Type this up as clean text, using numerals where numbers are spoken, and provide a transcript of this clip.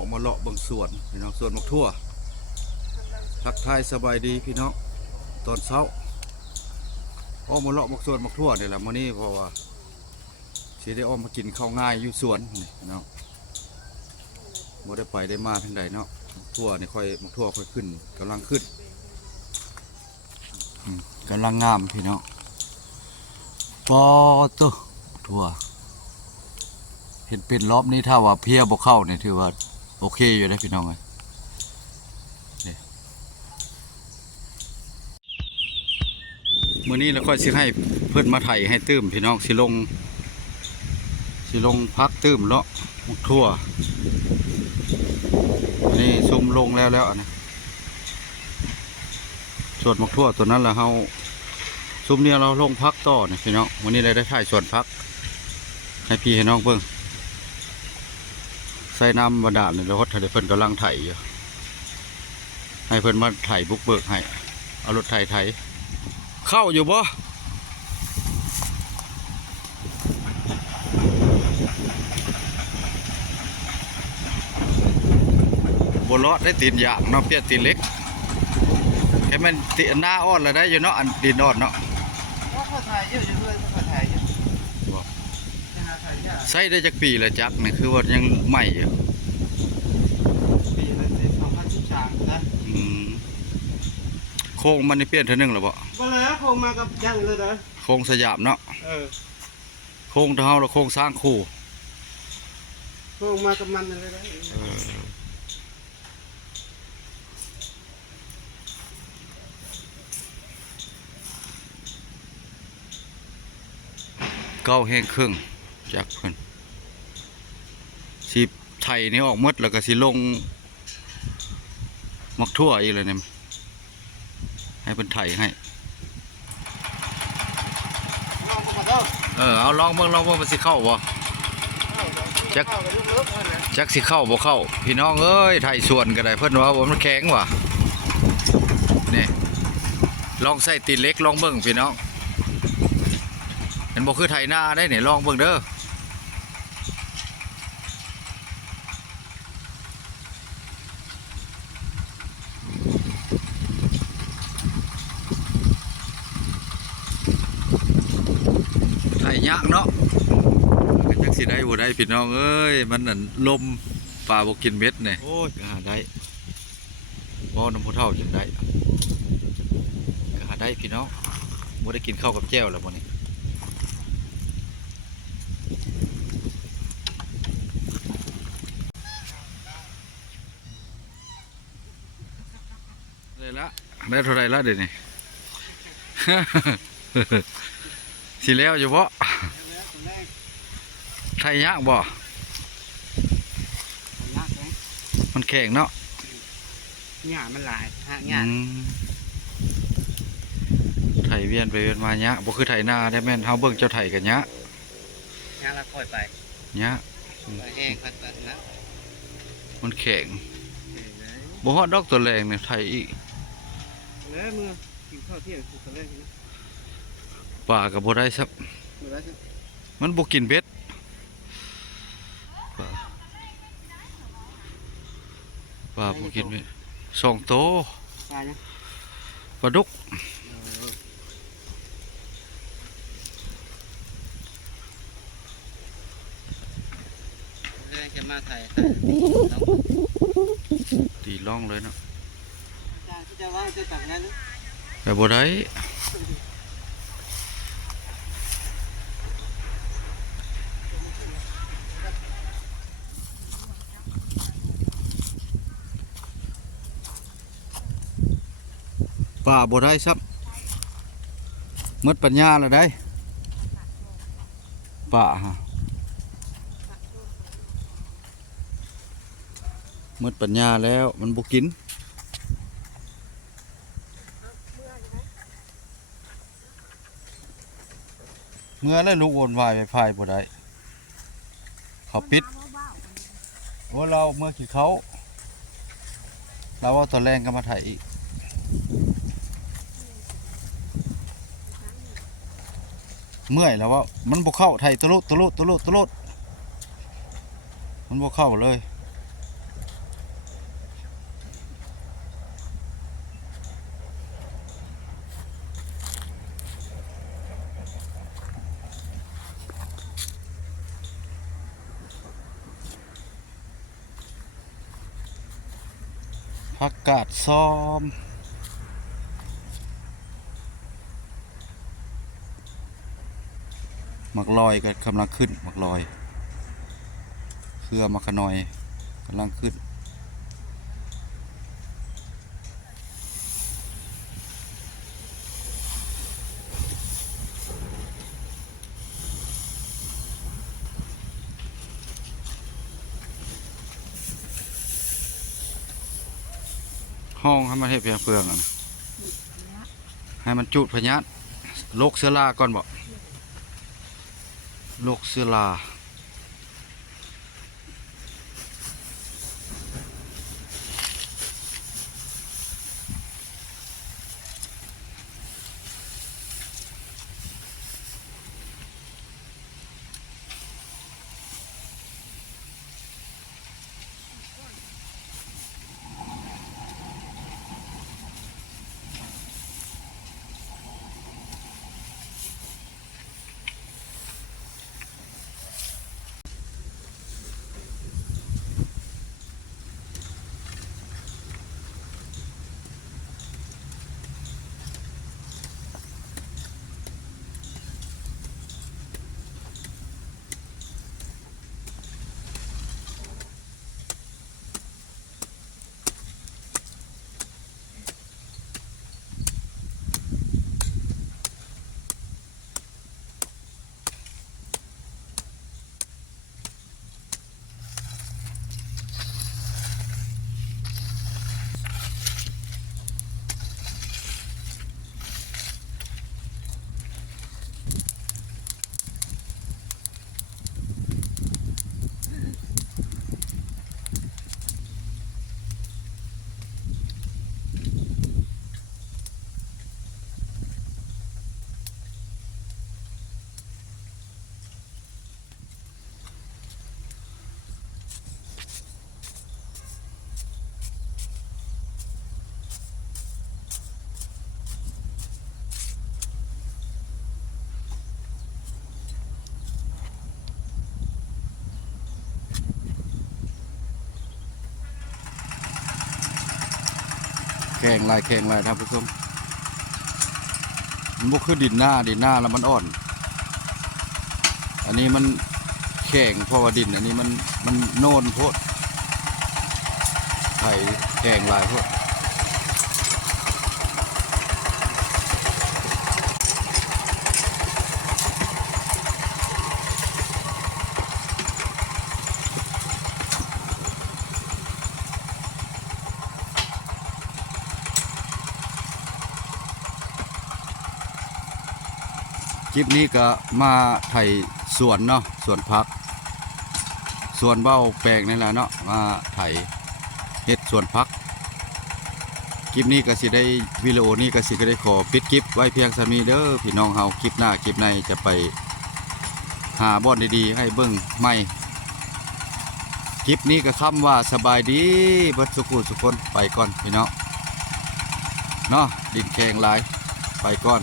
อกมาเลาะบางส่วนพี่น้องส่วนมักทั่วทักทายสบายดีพี่น้องตอนเช้าออกมาเลาะบางส่วนมักทั่วนี่แหละมื้อนี้เพราะว่าสิได้ออกมากินข้าวง่ายอยู่สวนนี่เนาะบ่ได้ไปได้มาทางใดเนาะมักทั่วนี่ค่อยมักทั่วค่อยขึ้นกำลังขึ้นกำลังงามพี่น้องปอตัวทั่วเห็นเป็นรอบนี้ถ้าว่าเพียบ่เข้าเนี่ยถือว่าโอเคอยู่ได้พี่น้องเลยมื้อนี้เราค่อยสิให้เพิ่นมาไถให้ตื้มพี่น้องสิลงพักตื้มเลาะมุกทั่วนี่ซุ่มลงแล้วอันนี้ส่วนมุกทั่วตัวนั้นละเฮาซุ่มเนี่ยเราลงพักต่อเนี่ยพี่น้องวันนี้ได้ถ่ายส่วนพักให้พี่ให้น้องเบิ่งใส่น้ำบาดาลในรถเดี๋ยวเพิ่นกำลังไถอยู่ให้เพิ่นมาไถบุกเบิกให้เอารถไถเข้าอยู่บ่บนรถได้ตีนยางเนาะเปลี่ยนตีนเล็กแค่มันตีนหน้าอ่อนแล้วได้อยู่เนาะอันดินอ่อนเนาะเขาถ่ายเยอะอยู่ด้วยเขาถ่ายเยอะใส่ได้จากปีละจักนี่คือว่ายังใหม่อยู่ปีละ2013นะโค้งมันนี่เปลี่ยนเท่านึงหรอบ่แล้วโคงมากับยังเลยนะโค้งสยามเนาะโค้งเท่าเราโค้งสร้างคู่โคงมากับมันเลยนะเก้าแห้งครึ่งจากเพิ่นสิไถนี่ออกหมดแล้วก็สิลงมักทั่วอีกเลยเนี่ยให้เป็นไถให้เอาลองเบิ่งมันสิเข้าบ่จักสิเข้าบ่เข้าพี่น้องเอ้ยไถส่วนก็ได้เพิ่นว่าบ่มันแข็งว่ะนี่ลองใส่ตีนเล็กลองเบิ่งพี่น้องเห็นบ่คือไถนาได้เนี่ยลองเบิ่งเด้อไถยากเนาะก็จักสิได้บ่ได้พี่น้องเอ้ยมันนั่นลมปลาบ่กินเม็ดนี่โอ้ยก็หาได้บ่น้ำผู้เฒ่าจังได้ก็หาได้พี่น้องบ่ได้กินข้าวกับแจ่วแล้วมื้อนี้เลยละได้เท่าไรละเดี๋ยวนี้ สิแล้วอยู่บ่ไทยยากบ่มันแข็งเนาะหญ้ามันหลายหญ้าไถเวียนไปเวียนมาเนี้ยบ่คือไถนาได้แม่นเฮาเบิ่งเจ้าไถกันเนี้ยหญ้าละค่อยไปเนี้ยแห้งพัดนะมันแข็งบ่ฮอดดอกตัวแรงเนี่ยไถอีกแล้วเมื่อกินข้าวเที่ยงตัวแรกนะป่ากับบ่ได้ซับมันบ่กินเบ็ดป่าบ่กินเบ็ด2 โตปลาดุกจะมาถ่ายตีล่องเลยเนาะจะว่าจะตักนั้นแต่บ่ได้ป่าบ่ได้ซับมดปัญญาแล้วได้ป่าฮะมดปัญญาแล้วมันบ่กินเมื่อแล้วลูกวนวายไปพายบ่ได้เขาปิดโอ้เราเมื่อกี่เขาเราเอาตะแรงก็มาถ่ายอีกเมื่อยแล้วว่ามันบกเข้าไทยตะลุมันบกเข้าเลย ผักกาดซ้อมหมักลอยก็กำลังขึ้นหมักลอยเครือมะขนอยกำลังขึ้นห้องให้มันเห็ดเพียงเฟืองอะนะให้มันจุดพญาตโรคเชื้อราก่อนบอกโรคเชื้อราแข่งลายท่านผู้ชมมันบุกขึ้นดินหน้าแล้วมันอ่อน อันนี้มันแข็งเพราะว่าดินอันนี้มันโน่นโพดไผ่แข็งลายโพดคลิปนี้ก็มาไถสวนเนาะสวนพักสวนเบ้าแปลงนี่แหละเนาะมาไถเฮ็ดสวนพักคลิปนี้ก็สิได้วิดีโอนี้ก็สิได้ขอปิดคลิปไว้เพียงสามีเด้อพี่น้องเฮาคลิปหน้าคลิปในจะไปหาบ่อนดีๆให้เบิ่งใหม่คลิปนี้ก็คำว่าสบายดีเบิดสุขุสุคนไปก่อนพี่น้องเนาะดินแข็งหลายไปก่อน